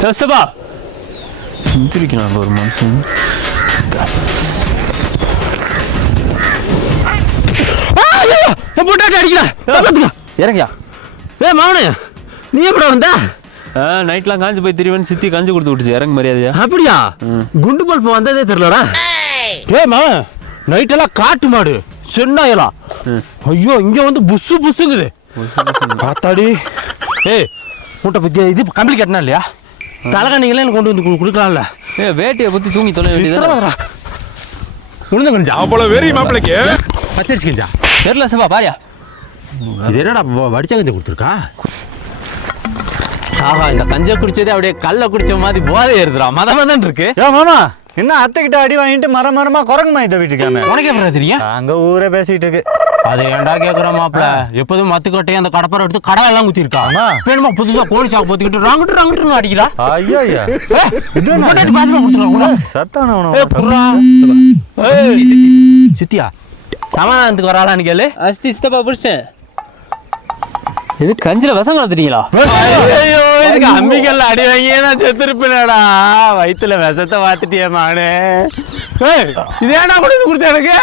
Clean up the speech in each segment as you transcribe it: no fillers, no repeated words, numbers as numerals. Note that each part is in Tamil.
சித்தப்பா சிந்திரிக்கிறாங்க ஒரு மனுஷன். போட்டாட்டி அடிக்கல இறங்கியா. மாவனே நீ எப்படா வந்த? நைட்லாம் காஞ்சி போய் திருவன் சித்தி காஞ்சி கொடுத்து விட்டுச்சு. இறங்க மரியாதையா? அப்படியா? குண்டு பல்ப் வந்ததே தெரியலடா. மாவன் நைட்டெல்லாம் காட்டு மாடு சென்னாயலாம். ஐயோ இங்க வந்து புசு புசுங்குது. பார்த்தாடி மூட்டை பத்தி இது கம்பளி கட்டினா இல்லையா? தலைகாணிங்களே கொண்டு வந்து கொடுக்கலாம்ல. வேட்டையை பத்தி தூங்கி தொலை வேண்டியது. உளுந்த கஞ்சா அவ்வளோ வெறி மாப்பிளைக்கு பச்சரிசி கஞ்சா தெரியல சபா பாரியா. இது என்னடா வடிச்ச கஞ்சா கொடுத்துருக்கா? ஆஹா இந்த கஞ்சா குடிச்சதே அப்படியே கல்ல குடிச்ச மாதிரி போதை ஏறுதுடா. மதம் இருக்கு. மாமா என்ன அத்தைக்கிட்ட அடி வாங்கிட்டு மரமா குரங்கு மாதிரி தவிட்டுருக்காம. உனக்கு எப்படி தெரியும்? அங்க ஊரே பேசிட்டு இருக்கு. அதை ஏன்டா கேக்குற மாப்பிள்ள? எப்போதும் மத்துக்கட்டையை அந்த கடப்பாரை எடுத்து கடை எல்லாம் குத்திருக்கா. வேணுமா புதுசா கோழி சாக்கு போத்துக்கிட்டு ராங்கிட்டு அடிக்கிறா. ஐயா இது பாசமா கொடுத்துருக்கா. சத்தான சித்தியா சமாதானத்துக்கு வராளான்னு கேளு. அஸ்தி சித்தப்பா பிடிச்சேன். இது கஞ்சில விஷம் கலந்துட்டீங்களா? ஐயோ இதுக்கு அம்மிக்கல்ல அடி வாங்கி நான் செத்துருப்பேனடா. வயிற்றுல விஷத்தை பார்த்துட்டியே மானே. இது ஏன்னா கூட கொடுத்த எனக்கு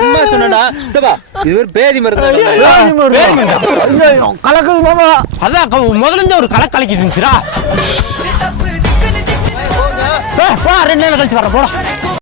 சும்மா சொன்னடா சித்தப்பா. இது ஒரு பேதி மருந்து கலக்குது மாமா. அதான் முதல்ல இருந்து ஒரு கலக்கிட்டு இருந்துச்சுடா. 2 நாள் கழிச்சு வர போடா.